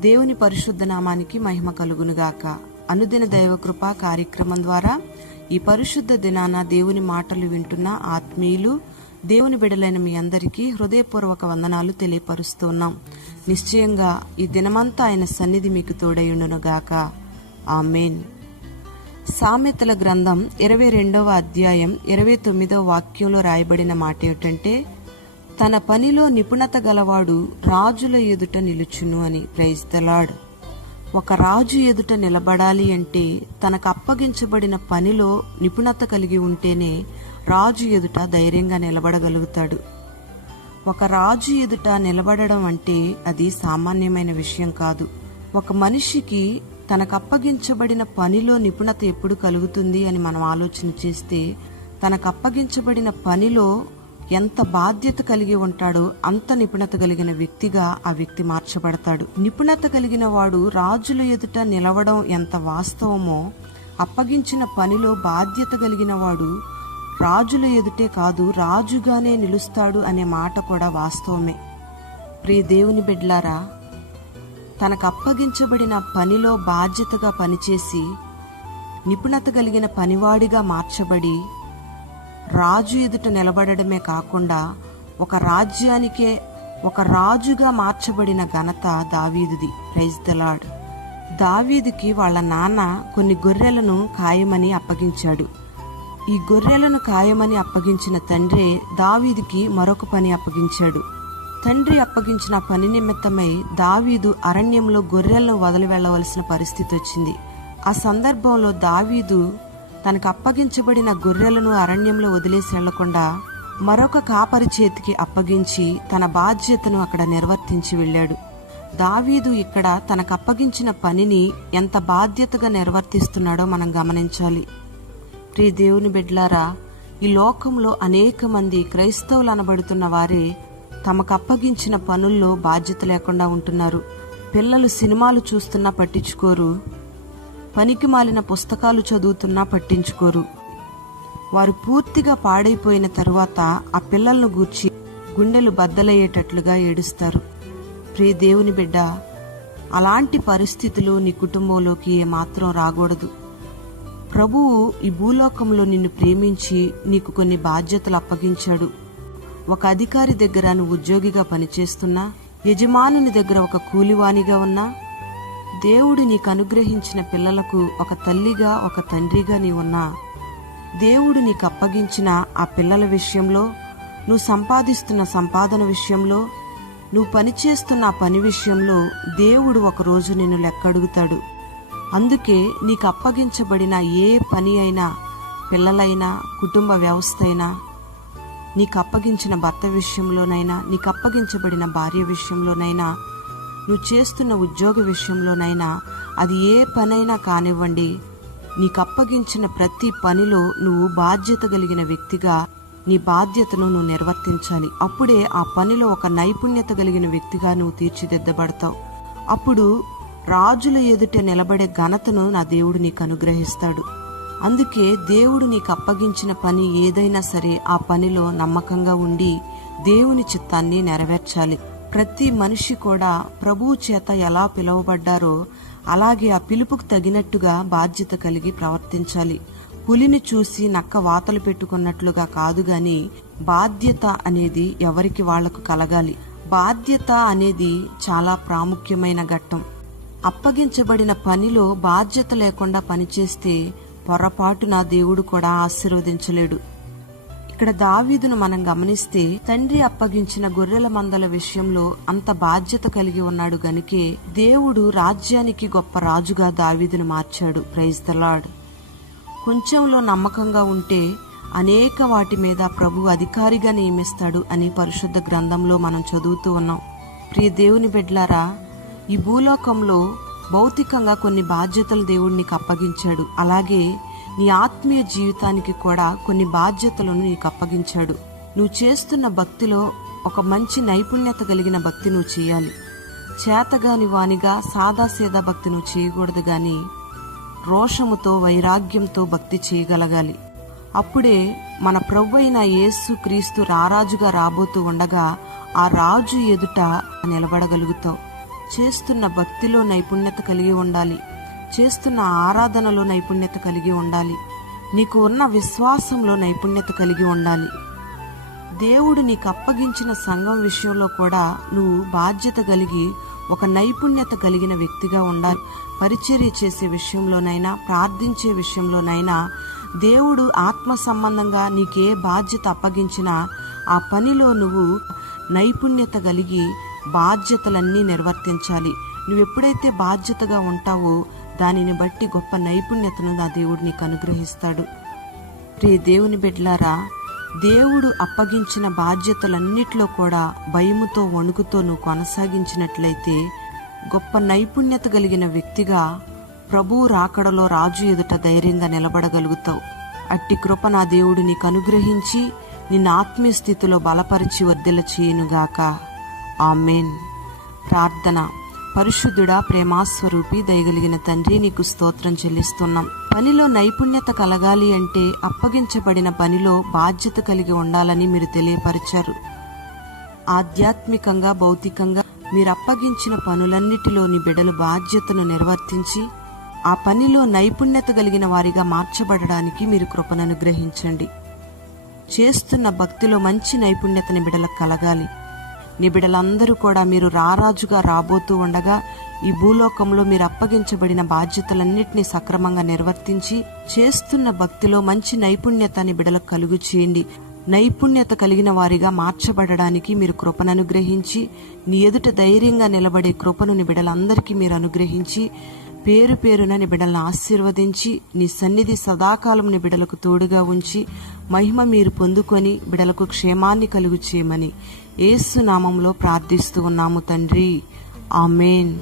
దేవుని పరిశుద్ధ నామానికి మహిమ కలుగునుగాక. అనుదిన దైవకృప కార్యక్రమం ద్వారా ఈ పరిశుద్ధ దినాన దేవుని మాటలు వింటున్న ఆత్మీయులు, దేవుని బిడ్డలైన మీ అందరికీ హృదయపూర్వక వందనాలు తెలియపరుస్తున్నాం. నిశ్చయంగా ఈ దినమంతా ఆయన సన్నిధి మీకు తోడయుండునుగాక. ఆమేన్. సామెతల గ్రంథం 22వ అధ్యాయం 29వ వాక్యంలో రాయబడిన మాట ఏమిటంటే, తన పనిలో నిపుణత గలవాడు రాజుల ఎదుట నిలుచును అని. Praise the Lord. ఒక రాజు ఎదుట నిలబడాలి అంటే తనకు అప్పగించబడిన పనిలో నిపుణత కలిగి ఉంటేనే రాజు ఎదుట ధైర్యంగా నిలబడగలుగుతాడు. ఒక రాజు ఎదుట నిలబడడం అంటే అది సామాన్యమైన విషయం కాదు. ఒక మనిషికి తనకు అప్పగించబడిన పనిలో నిపుణత ఎప్పుడు కలుగుతుంది అని మనం ఆలోచన చేస్తే, తనకు అప్పగించబడిన పనిలో ఎంత బాధ్యత కలిగి ఉంటాడో అంత నిపుణత కలిగిన వ్యక్తిగా ఆ వ్యక్తి మార్చబడతాడు. నిపుణత కలిగిన వాడు రాజుల ఎదుట నిలవడం ఎంత వాస్తవమో, అప్పగించిన పనిలో బాధ్యత కలిగిన వాడు రాజుల ఎదుటే కాదు రాజుగానే నిలుస్తాడు అనే మాట కూడా వాస్తవమే. ప్రియ దేవుని బిడ్డలారా, తనకు అప్పగించబడిన పనిలో బాధ్యతగా పనిచేసి నిపుణత కలిగిన పనివాడిగా మార్చబడి రాజు ఎదుట నిలబడమే కాకుండా ఒక రాజ్యానికే ఒక రాజుగా మార్చబడిన ఘనత దావీదుది. Praise the Lord. దావీదుకి వాళ్ళ నాన్న కొన్ని గొర్రెలను కాయమని అప్పగించాడు. ఈ గొర్రెలను కాయమని అప్పగించిన తండ్రి దావీదుకి మరొక పని అప్పగించాడు. తండ్రి అప్పగించిన పని నిమిత్తమై దావీదు అరణ్యంలో గొర్రెలను వదిలి వెళ్లవలసిన పరిస్థితి వచ్చింది. ఆ సందర్భంలో దావీదు తనకు అప్పగించబడిన గొర్రెలను అరణ్యంలో వదిలేసి వెళ్లకుండా మరొక కాపరి చేతికి అప్పగించి తన బాధ్యతను అక్కడ నిర్వర్తించి వెళ్ళాడు. దావీదు ఇక్కడ తనకు అప్పగించిన పనిని ఎంత బాధ్యతగా నిర్వర్తిస్తున్నాడో మనం గమనించాలి. ప్రియ దేవుని బిడ్డలారా, ఈ లోకంలో అనేక మంది క్రైస్తవులు అనబడుతున్న వారే తమకు అప్పగించిన పనుల్లో బాధ్యత లేకుండా ఉంటున్నారు. పిల్లలు సినిమాలు చూస్తున్నా పట్టించుకోరు, పనికి మాలిన పుస్తకాలు చదువుతున్నా పట్టించుకోరు. వారు పూర్తిగా పాడైపోయిన తరువాత ఆ పిల్లలను గూర్చి గుండెలు బద్దలయ్యేటట్లుగా ఏడుస్తారు. ప్రియ దేవుని బిడ్డ, అలాంటి పరిస్థితులు నీ కుటుంబంలోకి ఏమాత్రం రాకూడదు. ప్రభువు ఈ భూలోకంలో నిన్ను ప్రేమించి నీకు కొన్ని బాధ్యతలు అప్పగించాడు. ఒక అధికారి దగ్గర నువ్వు ఉద్యోగిగా పనిచేస్తున్నా, యజమానుని దగ్గర ఒక కూలివానిగా ఉన్నా, దేవుడు నీకు అనుగ్రహించిన పిల్లలకు ఒక తల్లిగా ఒక తండ్రిగా నీవున్నా, దేవుడు నీకు అప్పగించిన ఆ పిల్లల విషయంలో, నువ్వు సంపాదిస్తున్న సంపాదన విషయంలో, నువ్వు పనిచేస్తున్న ఆ పని విషయంలో దేవుడు ఒకరోజు నిన్ను లెక్కడుగుతాడు. అందుకే నీకు అప్పగించబడిన ఏ పని అయినా, పిల్లలైనా, కుటుంబ వ్యవస్థ అయినా, నీకు అప్పగించిన భర్త విషయంలోనైనా, నీకు అప్పగించబడిన భార్య విషయంలోనైనా, నువ్వు చేస్తున్న ఉద్యోగ విషయంలోనైనా, అది ఏ పనైనా కానివ్వండి, నీకు అప్పగించిన ప్రతి పనిలో నువ్వు బాధ్యత కలిగిన వ్యక్తిగా నీ బాధ్యతను నువ్వు నిర్వర్తించాలి. అప్పుడే ఆ పనిలో ఒక నైపుణ్యత కలిగిన వ్యక్తిగా నువ్వు తీర్చిదిద్దబడతావు. అప్పుడు రాజుల ఎదుట నిలబడే ఘనతను నా దేవుడు నీకు అనుగ్రహిస్తాడు. అందుకే దేవుడు నీకు అప్పగించిన పని ఏదైనా సరే ఆ పనిలో నమ్మకంగా ఉండి దేవుని చిత్తాన్ని నెరవేర్చాలి. ప్రతి మనిషి కూడా ప్రభువు చేత ఎలా పిలువబడ్డారో అలాగే ఆ పిలుపుకు తగినట్టుగా బాధ్యత కలిగి ప్రవర్తించాలి. పులిని చూసి నక్క వాతలు పెట్టుకున్నట్లుగా కాదు గాని బాధ్యత అనేది ఎవరికి వాళ్లకు కలగాలి. బాధ్యత అనేది చాలా ప్రాముఖ్యమైన ఘట్టం. అప్పగించబడిన పనిలో బాధ్యత లేకుండా పనిచేస్తే పొరపాటున దేవుడు కూడా ఆశీర్వదించలేడు. ఇక్కడ దావీదును మనం గమనిస్తే, తండ్రి అప్పగించిన గొర్రెల మందల విషయంలో అంత బాధ్యత కలిగి ఉన్నాడు గనుకే దేవుడు రాజ్యానికి గొప్ప రాజుగా దావీదును మార్చాడు. Praise the Lord. కొంచెంలో నమ్మకంగా ఉంటే అనేక వాటి మీద ప్రభు అధికారిగా నియమిస్తాడు అని పరిశుద్ధ గ్రంథంలో మనం చదువుతూ ఉన్నాం. ప్రియ దేవుని బిడ్డలారా, ఈ భూలోకంలో భౌతికంగా కొన్ని బాధ్యతలు దేవుడు నీకు అప్పగించాడు. అలాగే నీ ఆత్మీయ జీవితానికి కూడా కొన్ని బాధ్యతలను నీకు అప్పగించాడు. నువ్వు చేస్తున్న భక్తిలో ఒక మంచి నైపుణ్యత కలిగిన భక్తి నువ్వు చేయాలి. చేతగాని వానిగా సాదాసీదా భక్తి నువ్వు చేయకూడదు గాని రోషముతో, వైరాగ్యంతో భక్తి చేయగలగాలి. అప్పుడే మన ప్రభువైన యేసు క్రీస్తు రారాజుగా రాబోతూ ఉండగా ఆ రాజు ఎదుట నిలబడగలుగుతావు. చేస్తున్న భక్తిలో నైపుణ్యత కలిగి ఉండాలి. చేస్తున్న ఆరాధనలో నైపుణ్యత కలిగి ఉండాలి. నీకు ఉన్న విశ్వాసంలో నైపుణ్యత కలిగి ఉండాలి. దేవుడు నీకు అప్పగించిన సంఘం విషయంలో కూడా నువ్వు బాధ్యత కలిగి ఒక నైపుణ్యత కలిగిన వ్యక్తిగా ఉండాలి. పరిచర్య చేసే విషయంలోనైనా, ప్రార్థించే విషయంలోనైనా దేవుడు ఆత్మ సంబంధంగా నీకే బాధ్యత అప్పగించినా ఆ పనిలో నువ్వు నైపుణ్యత కలిగి బాధ్యతలన్నీ నిర్వర్తించాలి. నువ్వు ఎప్పుడైతే బాధ్యతగా ఉంటావో దానిని బట్టి గొప్ప నైపుణ్యతను నా దేవుడు నీకు అనుగ్రహిస్తాడు. ప్రియ దేవుని బిడ్డలారా, దేవుడు అప్పగించిన బాధ్యతలన్నిట్లో కూడా భయముతో, వణుకుతో నువ్వు కొనసాగించినట్లయితే గొప్ప నైపుణ్యత కలిగిన వ్యక్తిగా ప్రభువు రాకడలో రాజు ఎదుట ధైర్యంగా నిలబడగలుగుతావు. అట్టి కృప నా దేవుడు నీకు అనుగ్రహించి నిన్ను ఆత్మీయ స్థితిలో బలపరిచి వర్ధిల్ల చేయునుగాక. ఆమేన్. ప్రార్థన. పరిశుద్ధుడా, ప్రేమాస్వరూపి, దయగలిగిన తండ్రి, నీకు స్తోత్రం చెల్లిస్తున్నాం. పనిలో నైపుణ్యత కలగాలి అంటే అప్పగించబడిన పనిలో బాధ్యత కలిగి ఉండాలని మీరు తెలియపరిచారు. ఆధ్యాత్మికంగా, భౌతికంగా మీరు అప్పగించిన పనులన్నిటిలోని బిడ్డలు బాధ్యతను నిర్వర్తించి ఆ పనిలో నైపుణ్యత కలిగిన వారిగా మార్చబడడానికి మీరు కృపను అనుగ్రహించండి. చేస్తున్న భక్తిలో మంచి నైపుణ్యతని బిడ్డలకు కలగాలి. నీ బిడ్డలందరూ కూడా మీరు రారాజుగా రాబోతూ ఉండగా ఈ భూలోకంలో మీరు అప్పగించబడిన బాధ్యతలన్నింటినీ సక్రమంగా నిర్వర్తించి చేస్తున్న భక్తిలో మంచి నైపుణ్యతని బిడ్డలకు కలుగు చేయండి. నైపుణ్యత కలిగిన వారిగా మార్చబడడానికి మీరు కృపను అనుగ్రహించి నీ ఎదుట ధైర్యంగా నిలబడే కృపను నీ బిడ్డలందరికీ మీరు అనుగ్రహించి పేరు పేరున నీ బిడ్డలను ఆశీర్వదించి నీ సన్నిధి సదాకాలం నీ బిడ్డలకు తోడుగా ఉంచి మహిమ మీరు పొందుకొని బిడ్డలకు క్షేమాన్ని కలుగు చేయమని యేసు నామంలో ప్రార్థిస్తూ ఉన్నాము తండ్రి. ఆమేన్.